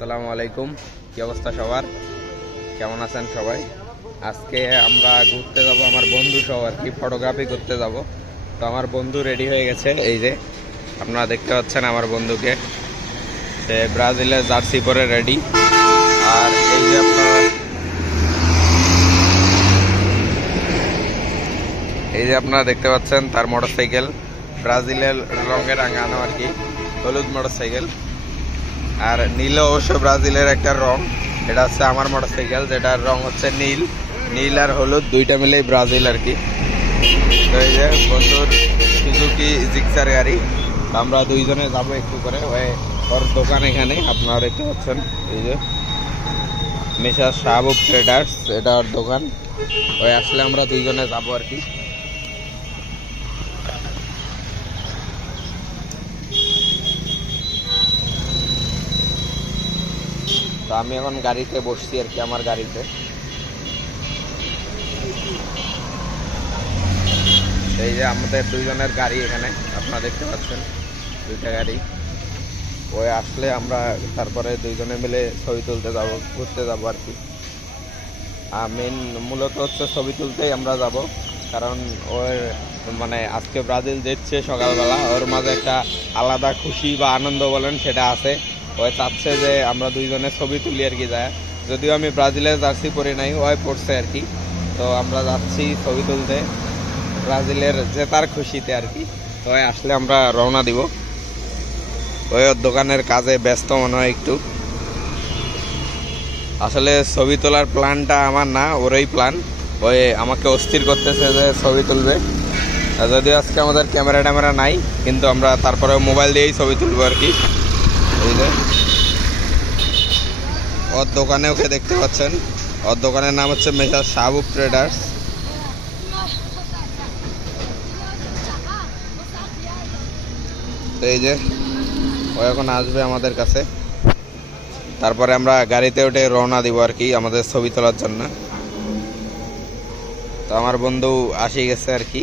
আসসালামু আলাইকুম। কি অবস্থা সবার, কেমন আছেন সবাই? আজকে আমরা ঘুরতে যাব আমার বন্ধু সহ আর কি, ফটোগ্রাফি করতে যাব। তো আমার বন্ধু রেডি হয়ে গেছে, এই যে আপনারা দেখতে পাচ্ছেন আমার বন্ধুকে, সে ব্রাজিলের জার্সি পরে রেডি। আর এই যে আপনারা দেখতে পাচ্ছেন তার মোটরসাইকেল, ব্রাজিলের রঙে রাঙানো আর কি, হলুদ মোটরসাইকেল। আর নীল অবশ্য ব্রাজিলের একটা রং, এটা হচ্ছে আমার মোটরসাইকেল যেটার রং হচ্ছে নীল। নীল আর হলুদ দুইটা মিলেই ব্রাজিল আর কি। তো এই যে বন্ধুর সুজুকি জিক্সার গাড়ি, আমরা দুইজনে যাবো একটু করে। ওর দোকান এখানে আপনারা দেখতে পাচ্ছেন, এই যে মেসার শাহবুব ট্রেডার্স, এটা ওর দোকান। ওই আসলে আমরা দুইজনে যাবো আর কি। তো আমি এখন গাড়িতে বসছি আর কি, আমার গাড়িতে। এই যে আমাদের দুইজনের গাড়ি এখানে আপনারা দেখতে পাচ্ছেন, দুইটা গাড়ি। ওই আসলে আমরা তারপরে দুইজনে মিলে ছবি তুলতে যাব, ঘুরতে যাব আর কি। মেন মূলত হচ্ছে ছবি তুলতেই আমরা যাব, কারণ ওর মানে আজকে ব্রাজিল জিতছে সকালবেলা, ওর মাঝে একটা আলাদা খুশি বা আনন্দ বলেন সেটা আছে। ওই চাচ্ছে যে আমরা দুইজনে ছবি তুলি আর কি যায়। যদিও আমি ব্রাজিলের জার্সি পরি নাই, ওই পড়ছে আর কি। তো আমরা যাচ্ছি ছবি তুলতে ব্রাজিলের জেতার খুশিতে আর কি। তো আসলে আমরা রওনা দিব। ওই ওর দোকানের কাজে ব্যস্ত মনে হয় একটু। আসলে ছবি তোলার প্ল্যানটা আমার না, ওরই প্ল্যান। ওই আমাকে অস্থির করতেছে যে ছবি তুলবে। যদিও আজকে আমাদের ক্যামেরা ট্যামেরা নাই, কিন্তু আমরা তারপরে মোবাইল দিয়েই ছবি তুলবো আর কি। এই যে ওর দোকানে ওকে দেখতে পাচ্ছেন, ওর দোকানের নাম হচ্ছে মেসার শাহবুব ট্রেডার্স। তো এই যে ও এখন আসবে আমাদের কাছে, তারপরে আমরা গাড়িতে উঠে রওনা দিব আর কি আমাদের ছবি তোলার জন্য। তো আমার বন্ধু আসি গেছে আর কি,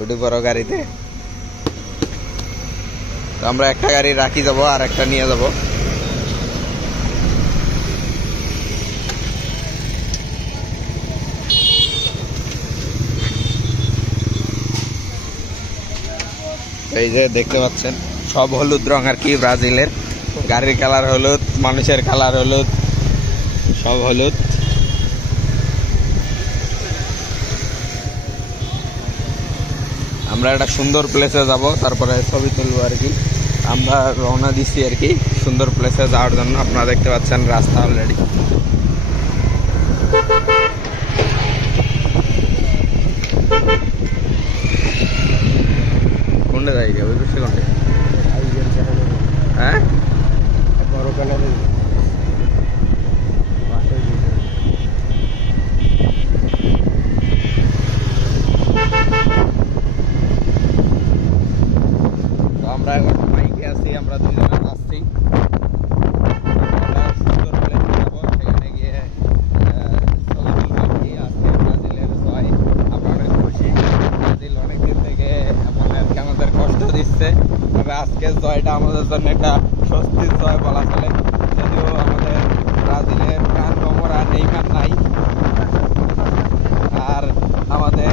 উঠে পড়ো গাড়িতে। তো আমরা একটা গাড়ি রাখি যাব আর একটা নিয়ে যাব। এই যে দেখতে পাচ্ছেন সব হলুদ রং আর কি, ব্রাজিলের গাড়ির কালার হলুদ, মানুষের কালার হলুদ, সব হলুদ। আমরা একটা সুন্দর প্লেসে যাব, তারপরে ছবি তুলবো আর কি। আমরা রওনা দিচ্ছি আর কি সুন্দর প্লেসে যাওয়ার জন্য। আপনারা দেখতে পাচ্ছেন রাস্তা অলরেডি। কোনটা যাই ওই পাশে কোনটা? হ্যাঁ আমরা এখন মাইকে আছি, আমরা দুইজনে আসছি। সুন্দর প্লেসে যাবো, সেখানে গিয়ে ছবি তুলবো আর কি। আজকে ব্রাজিলের জয়, আমরা অনেক খুশি। ব্রাজিল অনেকদিন থেকে আমাদের কষ্ট দিচ্ছে, তবে আজকের জয়টা আমাদের জন্য একটা স্বস্তির জয় বলা চলে। যদিও আমাদের ব্রাজিলের প্রাণ ভ্রমরা নেইমার নাই, আর আমাদের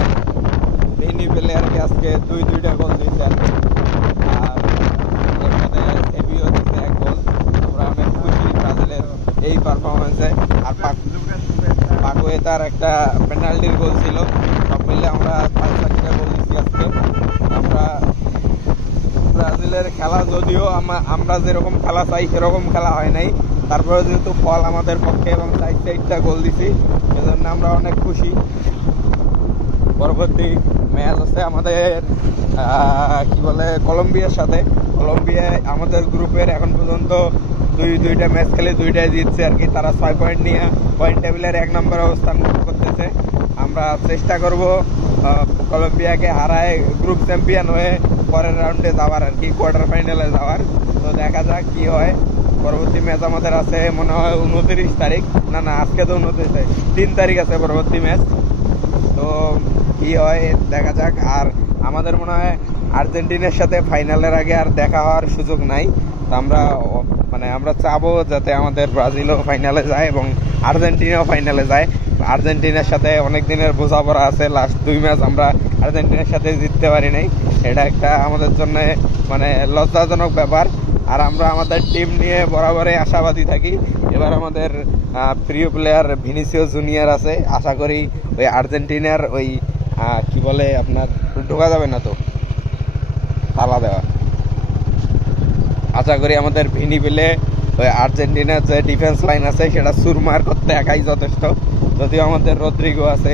ভিনি প্লেয়ারকে আজকে দুইটা গোল দিয়েছে আর এর মধ্যে সেভিও দিচ্ছে এক গোল। আমরা অনেক খুশি ব্রাজিলের এই পারফরমেন্সে। আর পাকুয়ে তার একটা পেনাল্টির গোল ছিল। সব মিলে আমরা 5-4টা গোল দিচ্ছি আজকে। আমরা ব্রাজিলের খেলা যদিও আমরা যেরকম খেলা চাই সেরকম খেলা হয় নাই, তারপরে যেহেতু ফল আমাদের পক্ষে এবং 4টা গোল দিছি, সেজন্য আমরা অনেক খুশি। পরবর্তী ম্যাচ আছে আমাদের কি বলে কলম্বিয়ার সাথে। কলম্বিয়ায় আমাদের গ্রুপের এখন পর্যন্ত দুইটা ম্যাচ খেলে দুইটাই জিতছে আর কি। তারা 6 পয়েন্ট নিয়ে পয়েন্ট টেবিলের 1 নম্বরে অবস্থান করতেছে। আমরা চেষ্টা করব কলম্বিয়াকে হারায় গ্রুপ চ্যাম্পিয়ন হয়ে পরের রাউন্ডে যাওয়ার আর কি, কোয়ার্টার ফাইনালে যাওয়ার। তো দেখা যাক কি হয়। পরবর্তী ম্যাচ আমাদের আছে মনে হয় 29 তারিখ, না আজকে তো 3 তারিখ আছে পরবর্তী ম্যাচ। তো কি হয় দেখা যাক। আর আমাদের মনে হয় আর্জেন্টিনার সাথে ফাইনালের আগে আর দেখা হওয়ার সুযোগ নাই। তো আমরা মানে আমরা চাবো যাতে আমাদের ব্রাজিলও ফাইনালে যায় এবং আর্জেন্টিনাও ফাইনালে যায়। আর্জেন্টিনার সাথে অনেক দিনের বোঝাপড়া আছে, লাস্ট 2 ম্যাচ আমরা আর্জেন্টিনার সাথে জিততে পারি নাই, এটা একটা আমাদের জন্য মানে লজ্জাজনক ব্যাপার। আর আমরা আমাদের টিম নিয়ে বরাবরই আশাবাদী থাকি। এবার আমাদের প্রিয় প্লেয়ার ভিনিসিয়াস জুনিয়র আছে, আশা করি ওই আর্জেন্টিনার ওই কি বলে আপনার ঢোকা যাবে না তো তালা দেওয়া, আশা করি আমাদের ভিনি পেলে ওই আর্জেন্টিনার যে ডিফেন্স লাইন আছে সেটা সুরমার করতে একাই যথেষ্ট। যদিও আমাদের রদ্রিগো আছে,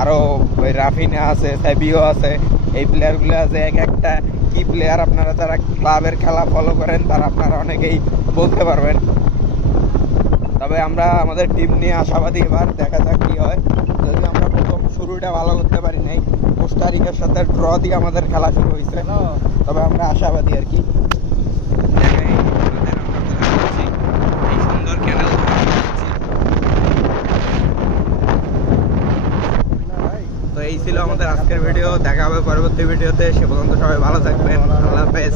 আরো ওই রাফিনা আছে, সাবিও আছে, এই প্লেয়ারগুলো আছে এক একটা কি প্লেয়ার, আপনারা যারা ক্লাবের খেলা ফলো করেন তারা আপনারা অনেকেই বলতে পারবেন। তবে আমরা আমাদের টিম নিয়ে আশাবাদী, এবার দেখা যাক কি হয়। যদি আমরা প্রথম শুরুটা ভালো করতে পারি নাই, কোস্টারিকার সাথে ড্র দিয়ে আমাদের খেলা শুরু হয়েছে, তবে আমরা আশাবাদী আর কি। তো এই ছিল আমাদের আজকের ভিডিও, দেখা হবে পরবর্তী ভিডিওতে। সে পর্যন্ত সবাই ভালো থাকবেন, আল্লাহ হাফেজ।